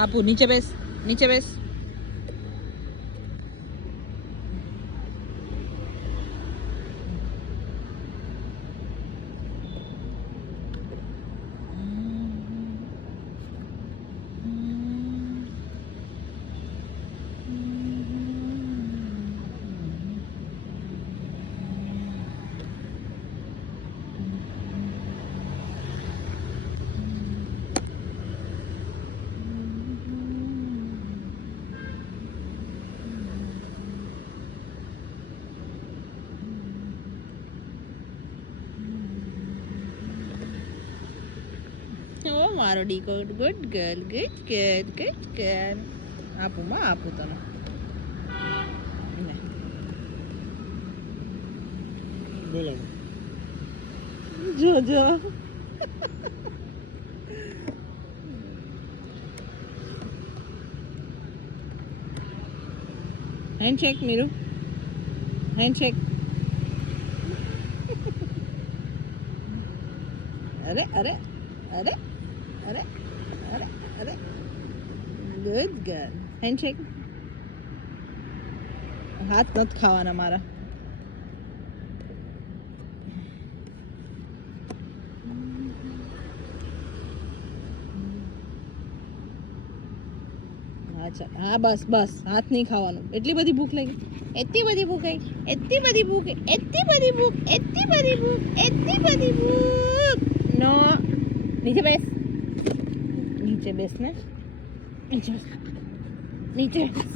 આપું. નીચે બેસ, નીચે બેસ. ઓ મારો ડીકો, good girl, good girl, good girl. આપું માં, આપું તને. બોલો જો જો. હેન્ડશેક મીરુ, હેન્ડશેક. અરે અરે અરે અરે અરે અરે, ગુડ ગર્લ. હેન્ડશેક. હાથ નથી ખાવાના મારા. અચ્છા હા, બસ બસ, હાથ નહીં ખાવાનું. એટલી બધી ભૂખ લાગી, એટલી બધી ભૂખ આવી, એટલી બધી ભૂખ, એટલી બધી ભૂખ, એટલી બધી ભૂખ, એટલી બધી ભૂખ. નો, નીચે બેસ, નીચે બેસ ને, નીચે બેસ, નીચે બેસ.